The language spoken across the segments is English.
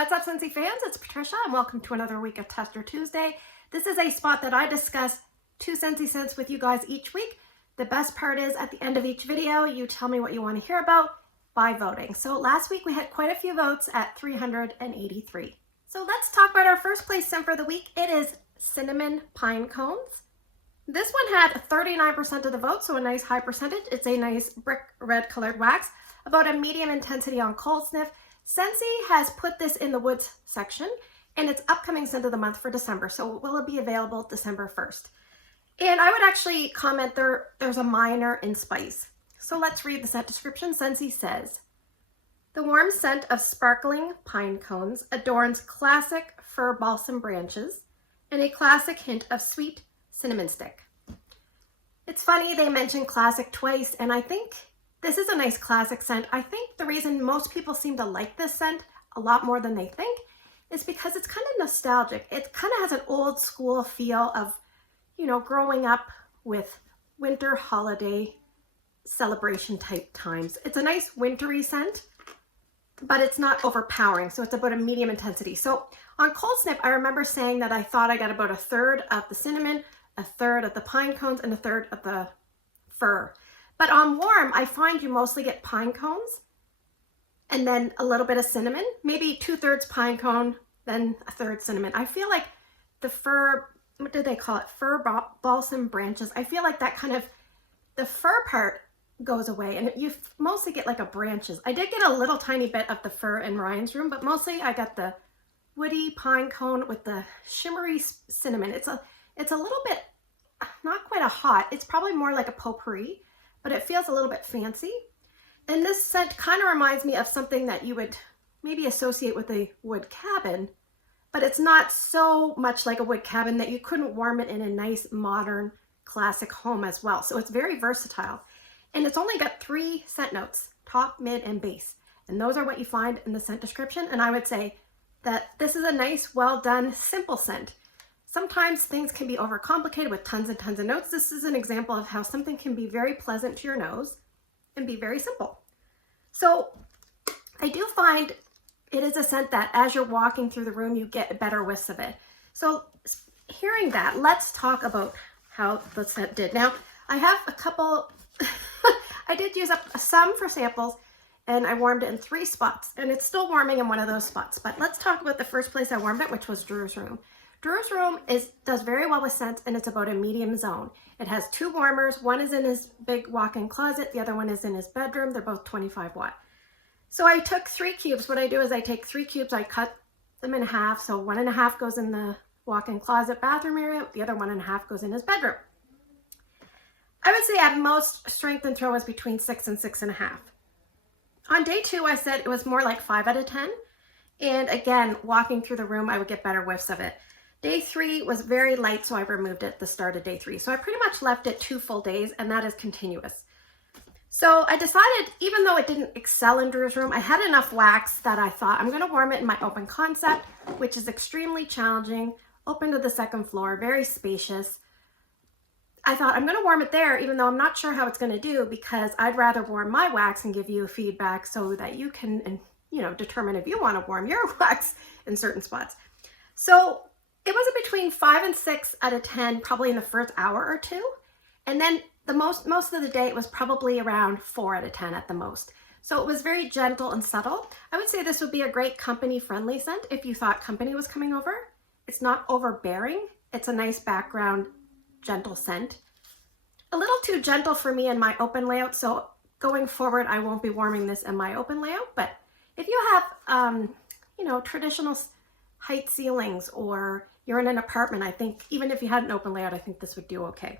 What's up, Scentsy fans? It's Patricia and welcome to another week of Tester Tuesday. This is a spot that I discuss 2 Scentsy scents with you guys each week. The best part is at the end of each video, you tell me what you want to hear about by voting. So last week we had quite a few votes at 383. So let's talk about our first place scent for the week. It is Cinnamon Pinecones. This one had 39% of the vote, so a nice high percentage. It's a nice brick red colored wax, about a medium intensity on cold sniff. Scentsy has put this in the woods section, and it's upcoming scent of the month for December, so will it be available December 1st? And I would actually comment there's a minor in spice. So let's read the scent description. Scentsy says, the warm scent of sparkling pine cones adorns classic fir balsam branches and a classic hint of sweet cinnamon stick. It's funny they mentioned classic twice, and I think this is a nice classic scent. I think the reason most people seem to like this scent a lot more than they think is because it's kind of nostalgic. It kind of has an old school feel of, you know, growing up with winter holiday celebration type times. It's a nice wintry scent, but it's not overpowering. So it's about a medium intensity. So on cold sniff, I remember saying that I thought I got about a third of the cinnamon, a third of the pine cones, and a third of the fir. But on warm, I find you mostly get pine cones and then a little bit of cinnamon, maybe 2/3 pine cone, then a third cinnamon. I feel like the fir, what do they call it? Fir balsam branches. I feel like that kind of, the fir part goes away and you mostly get like a branches. I did get a little tiny bit of the fir in Ryan's room, but mostly I got the woody pine cone with the shimmery cinnamon. It's a little bit, not quite a hot, it's probably more like a potpourri, but it feels a little bit fancy. And this scent kind of reminds me of something that you would maybe associate with a wood cabin, but it's not so much like a wood cabin that you couldn't warm it in a nice modern classic home as well. So it's very versatile. And it's only got 3 scent notes, top, mid, and base. And those are what you find in the scent description. And I would say that this is a nice, well done, simple scent. Sometimes things can be overcomplicated with tons and tons of notes. This is an example of how something can be very pleasant to your nose and be very simple. So I do find it is a scent that as you're walking through the room, you get better whiffs of it. So hearing that, let's talk about how the scent did. Now, I have a couple, I did use up some for samples, and I warmed it in 3 spots, and it's still warming in one of those spots. But let's talk about the first place I warmed it, which was Drew's room. Drew's room does very well with scents, and it's about a medium zone. It has 2 warmers. One is in his big walk-in closet. The other one is in his bedroom. They're both 25 watt. So I took 3 cubes. What I do is I take 3 cubes, I cut them in half. So 1.5 goes in the walk-in closet bathroom area. The other 1.5 goes in his bedroom. I would say at most strength and throw is between 6 and 6.5. On day 2, I said it was more like 5 out of 10. And again, walking through the room, I would get better whiffs of it. Day 3 was very light, so I removed it at the start of day 3. So I pretty much left it 2 full days, and that is continuous. So I decided, even though it didn't excel in Drew's room, I had enough wax that I thought I'm going to warm it in my open concept, which is extremely challenging, open to the 2nd floor, very spacious. I thought I'm going to warm it there, even though I'm not sure how it's going to do, because I'd rather warm my wax and give you feedback so that you can, you know, determine if you want to warm your wax in certain spots. So it was between 5 and 6 out of 10, probably in the first hour or 2. And then the most of the day, it was probably around 4 out of 10 at the most. So it was very gentle and subtle. I would say this would be a great company-friendly scent if you thought company was coming over. It's not overbearing. It's a nice background, gentle scent. A little too gentle for me in my open layout, so going forward, I won't be warming this in my open layout. But if you have, you know, traditional height ceilings, or you're in an apartment, I think even if you had an open layout, I think this would do okay.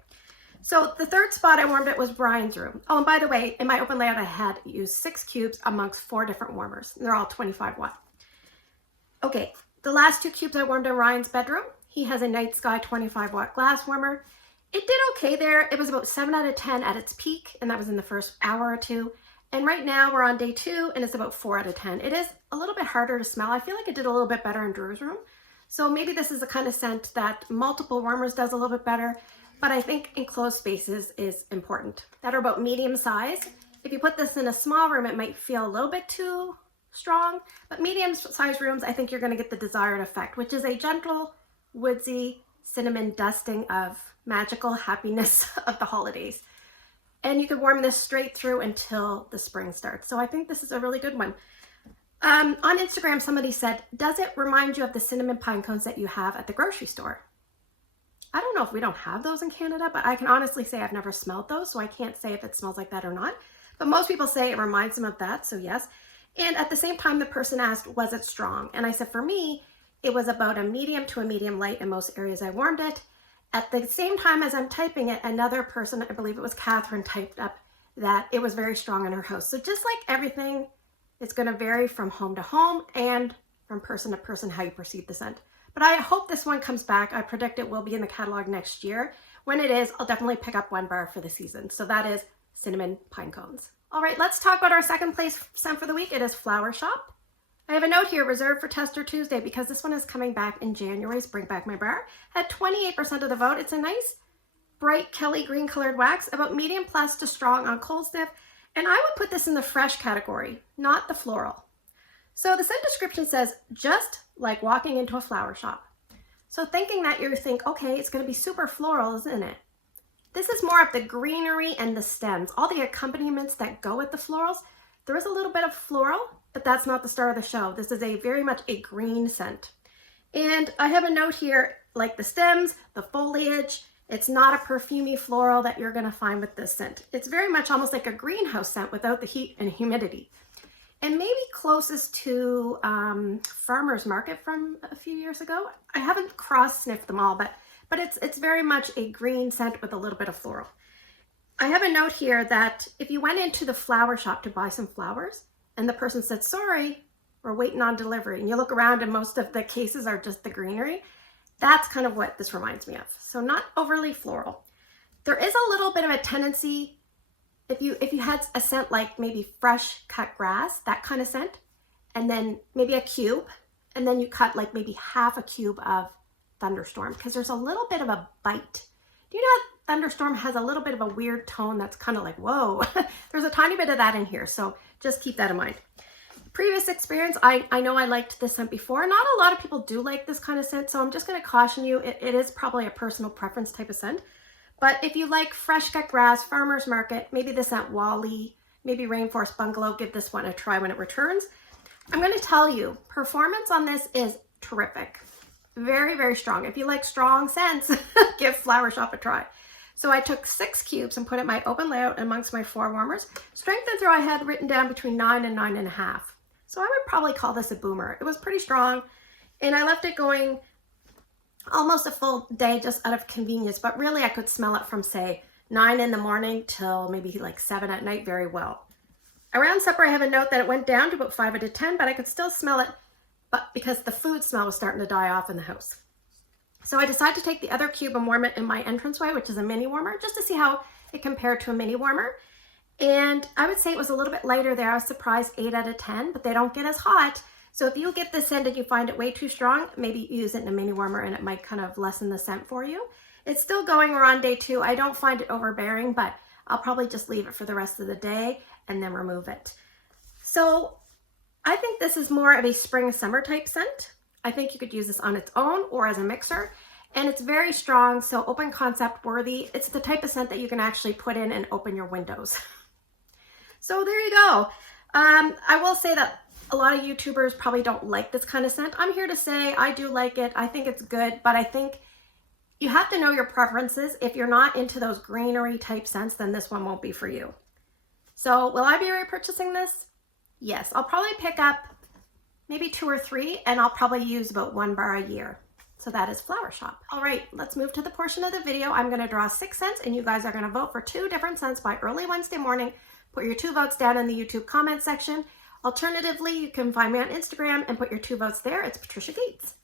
So the 3rd spot I warmed it was Brian's room. Oh, and by the way, in my open layout, I had used 6 cubes amongst 4 different warmers. They're all 25 watt. Okay, the last 2 cubes I warmed in Ryan's bedroom. He has a Night Sky 25 watt glass warmer. It did okay there. It was about 7 out of 10 at its peak, and that was in the first hour or 2. And right now we're on day 2, and it's about 4 out of 10. It is a little bit harder to smell. I feel like it did a little bit better in Drew's room. So maybe this is the kind of scent that multiple warmers does a little bit better, but I think enclosed spaces is important. That are about medium size. If you put this in a small room, it might feel a little bit too strong, but medium-sized rooms, I think you're going to get the desired effect, which is a gentle, woodsy, cinnamon dusting of magical happiness of the holidays. And you can warm this straight through until the spring starts. So I think this is a really good one. On Instagram, somebody said, does it remind you of the cinnamon pine cones that you have at the grocery store? I don't know if we don't have those in Canada, but I can honestly say I've never smelled those, so I can't say if it smells like that or not. But most people say it reminds them of that, so yes. And at the same time, the person asked, was it strong? And I said, for me, it was about a medium to a medium light in most areas I warmed it. At the same time as I'm typing it, another person, I believe it was Catherine, typed up that it was very strong in her house. So just like everything, it's going to vary from home to home and from person to person how you perceive the scent. But I hope this one comes back. I predict it will be in the catalog next year. When it is, I'll definitely pick up one bar for the season. So that is Cinnamon Pine Cones. All right, let's talk about our second place scent for the week. It is Flower Shop. I have a note here reserved for Tester Tuesday because this one is coming back in January's Bring Back My Bar. Had 28% of the vote. It's a nice, bright Kelly green colored wax, about medium plus to strong on cold sniff. And I would put this in the fresh category, not the floral. So the scent description says, just like walking into a flower shop. So thinking that you think, okay, it's going to be super floral, isn't it? This is more of the greenery and the stems, all the accompaniments that go with the florals. There is a little bit of floral, but that's not the star of the show. This is very much a green scent. And I have a note here, like the stems, the foliage, it's not a perfumey floral that you're going to find with this scent. It's very much almost like a greenhouse scent without the heat and humidity. And maybe closest to Farmer's Market from a few years ago. I haven't cross-sniffed them all, but it's very much a green scent with a little bit of floral. I have a note here that if you went into the flower shop to buy some flowers and the person said, sorry, we're waiting on delivery, and you look around and most of the cases are just the greenery, that's kind of what this reminds me of. So not overly floral. There is a little bit of a tendency, if you had a scent like maybe fresh cut grass, that kind of scent, and then maybe a cube, and then you cut like maybe half a cube of Thunderstorm, because there's a little bit of a bite. Do you know that Thunderstorm has a little bit of a weird tone that's kind of like, whoa, there's a tiny bit of that in here. So just keep that in mind. Previous experience, I know I liked this scent before. Not a lot of people do like this kind of scent, so I'm just going to caution you, it is probably a personal preference type of scent. But if you like fresh cut grass, Farmer's Market, maybe the scent Wally, maybe Rainforest Bungalow, give this one a try when it returns. I'm going to tell you, performance on this is terrific. Very, very strong. If you like strong scents, give Flower Shop a try. So I took 6 cubes and put it in my open layout amongst my 4 warmers. Strength and throw I had written down between 9 and 9.5. So I would probably call this a boomer. It was pretty strong, and I left it going almost a full day just out of convenience, but really I could smell it from, say, 9 in the morning till maybe like 7 at night very well. Around supper, I have a note that it went down to about 5 out of 10, but I could still smell it, but because the food smell was starting to die off in the house. So I decided to take the other cube and warm it in my entranceway, which is a mini warmer, just to see how it compared to a mini warmer. And I would say it was a little bit lighter there. I was surprised, 8 out of 10, but they don't get as hot. So if you get this scent and you find it way too strong, maybe use it in a mini warmer and it might kind of lessen the scent for you. It's still going. We're on day 2. I don't find it overbearing, but I'll probably just leave it for the rest of the day and then remove it. So I think this is more of a spring summer type scent. I think you could use this on its own or as a mixer. And it's very strong, so open concept worthy. It's the type of scent that you can actually put in and open your windows. So there you go. I will say that a lot of YouTubers probably don't like this kind of scent. I'm here to say I do like it. I think it's good, but I think you have to know your preferences. If you're not into those greenery type scents, then this one won't be for you. So will I be repurchasing this? Yes, I'll probably pick up maybe 2 or 3, and I'll probably use about 1 bar a year. So that is Flower Shop. All right, let's move to the portion of the video. I'm gonna draw 6 scents, and you guys are gonna vote for 2 different scents by early Wednesday morning. Put your 2 votes down in the YouTube comment section. Alternatively, you can find me on Instagram and put your 2 votes there. It's Patricia Gates.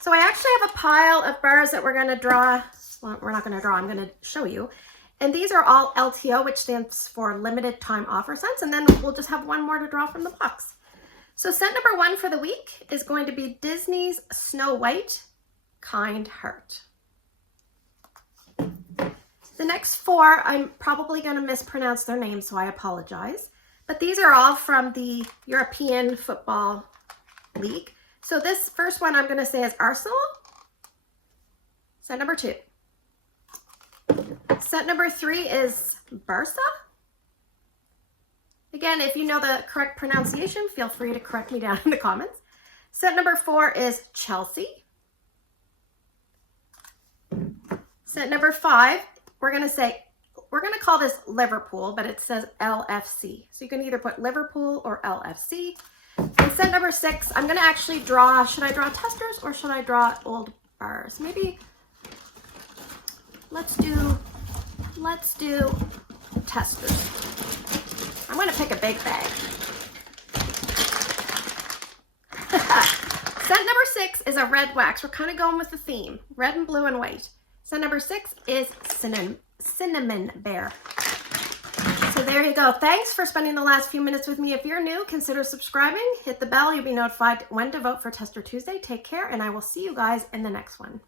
So I actually have a pile of bars that we're gonna draw. Well, we're not gonna draw, I'm gonna show you. And these are all LTO, which stands for limited time offer scents. And then we'll just have 1 more to draw from the box. So scent number 1 for the week is going to be Disney's Snow White Kind Heart. The next 4, I'm probably going to mispronounce their names, so I apologize. But these are all from the European Football League. So this first one I'm going to say is Arsenal. Scent number 2. Scent number 3 is Barca. Again, if you know the correct pronunciation, feel free to correct me down in the comments. Scent number 4 is Chelsea. Scent number 5, we're going to call this Liverpool, but it says LFC. So you can either put Liverpool or LFC. And scent number 6, I'm going to actually draw, should I draw testers or should I draw old bars? Maybe let's do testers. I'm going to pick a big bag. Scent number 6 is a red wax. We're kind of going with the theme, red and blue and white. Scent number 6 is cinnamon bear. So there you go. Thanks for spending the last few minutes with me. If you're new, consider subscribing. Hit the bell. You'll be notified when to vote for Tester Tuesday. Take care, and I will see you guys in the next one.